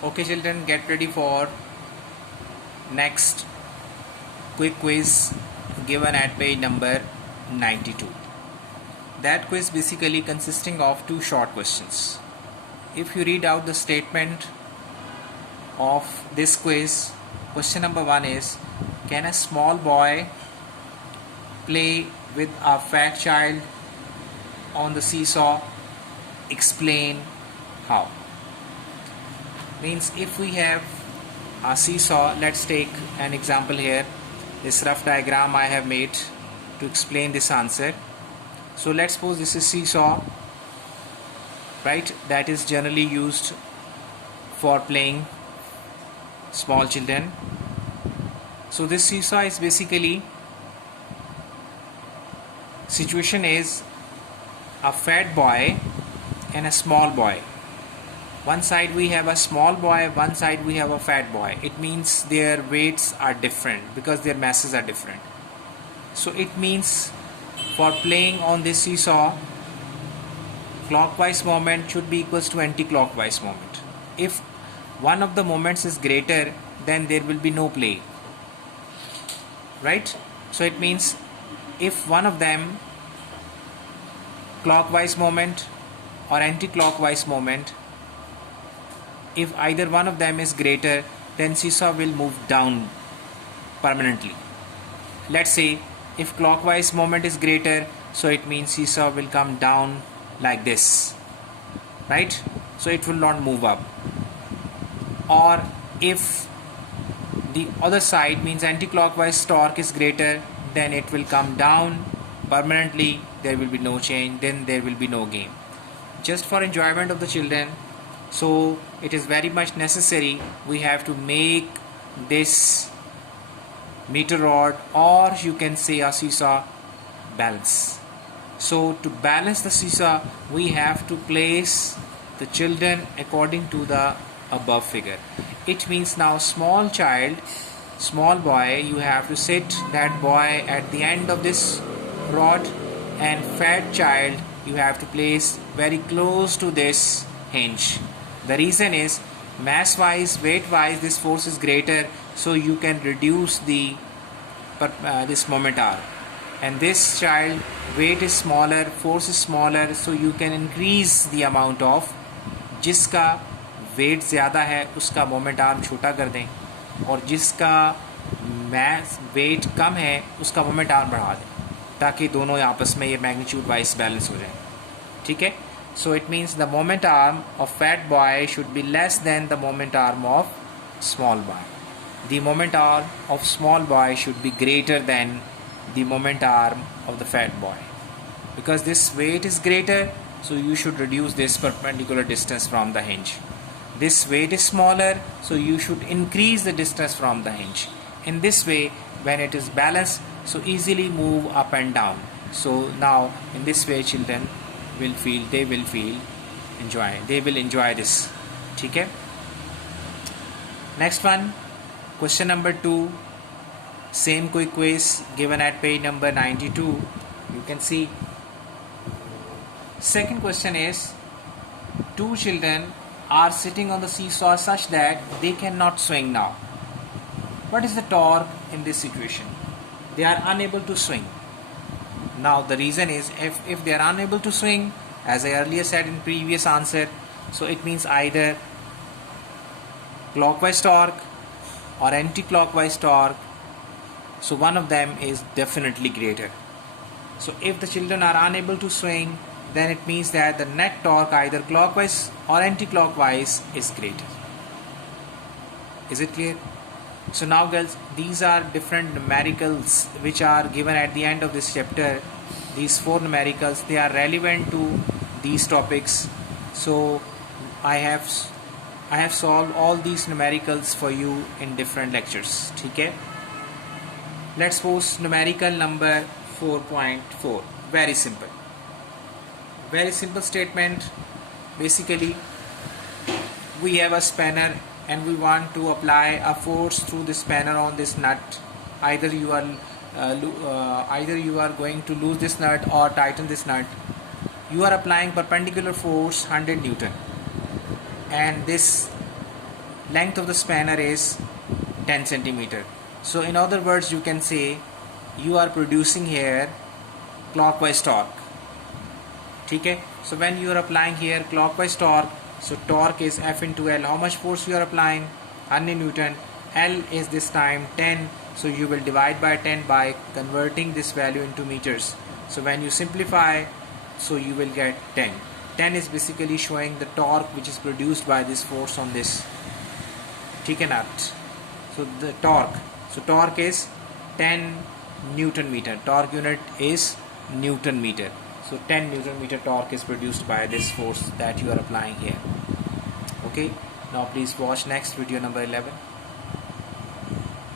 Okay children, get ready for next quick quiz given at page number 92. That quiz basically consisting of two short questions. If you read out the statement of this quiz, question number 1 is, can a small boy play with a fat child on the seesaw? Explain how. Means if we have a seesaw, let's take an example here. This rough diagram I have made to explain this answer. So let's suppose this is seesaw, right? That is generally used for playing small children. So this seesaw is basically, situation is a fat boy and a small boy. One side we have a small boy, one side we have a fat boy. It means their weights are different because their masses are different. So it means for playing on this seesaw, clockwise moment should be equals to anti-clockwise moment. If one of the moments is greater, then there will be no play, right? So it means if one of them, clockwise moment or anti-clockwise moment, if either one of them is greater, then seesaw will move down permanently. Let's say if clockwise moment is greater, so it means seesaw will come down like this, right? So it will not move up. Or if the other side means anti-clockwise torque is greater, then it will come down permanently. There will be no change, then there will be no game. Just for enjoyment of the children, so it is very much necessary we have to make this meter rod, or you can say a seesaw, balance. So to balance the seesaw, we have to place the children according to the above figure. It means now small child, small boy, you have to sit that boy at the end of this rod, and fat child you have to place very close to this hinge. The reason is mass wise, weight wise, this force is greater, so you can reduce the this moment arm. And this child weight is smaller, force is smaller, so you can increase the amount of, जिसका wait ज़्यादा है उसका moment arm छोटा कर दें, और जिसका mess wait कम है उसका मोमेंट आर्म बढ़ा दें, ताकि दोनों आपस में ये मैग्नीट्यूड वाइज बैलेंस हो जाए. ठीक है. So it means the moment arm of fat boy should be less than the moment arm of small boy. The moment arm of small boy should be greater than the moment arm of the fat boy. Because this weight is greater, so you should reduce this perpendicular distance from the hinge. This weight is smaller, so you should increase the distance from the hinge. In this way, when it is balanced, so easily move up and down. So now in this way children will feel enjoy this. ठीक है. Next one, question number 2, same quick quiz given at page number 92. You can see second question is, two children are sitting on the seesaw such that they cannot swing now. What is the torque in this situation? They are unable to swing. Now the reason is, if they are unable to swing, as I earlier said in previous answer, so it means either clockwise torque or anti-clockwise torque, so one of them is definitely greater. So if the children are unable to swing, then it means that the net torque either clockwise or anti-clockwise is greater. Is it clear? So now girls, these are different numericals which are given at the end of this chapter. These 4 numericals, they are relevant to these topics. So I have solved all these numericals for you in different lectures. ठीक है. Let's suppose numerical number 4.4. Very simple. Very simple statement. Basically, we have a spanner and we want to apply a force through the spanner on this nut. Either you are going to lose this nut or tighten this nut. You are applying perpendicular force 100 Newton, and this length of the spanner is 10 centimeter. So in other words, you can say you are producing here clockwise torque. Okay? So when you are applying here clockwise torque, so torque is F into L. How much force you are applying? 100 Newton. L is this time 10. So you will divide by 10 by converting this value into meters. So when you simplify, so you will get 10. 10 is basically showing the torque which is produced by this force on this nut. So the torque is 10 Newton meter. Torque unit is Newton meter. So 10 Newton meter torque is produced by this force that you are applying here. Okay, now please watch next video number 11.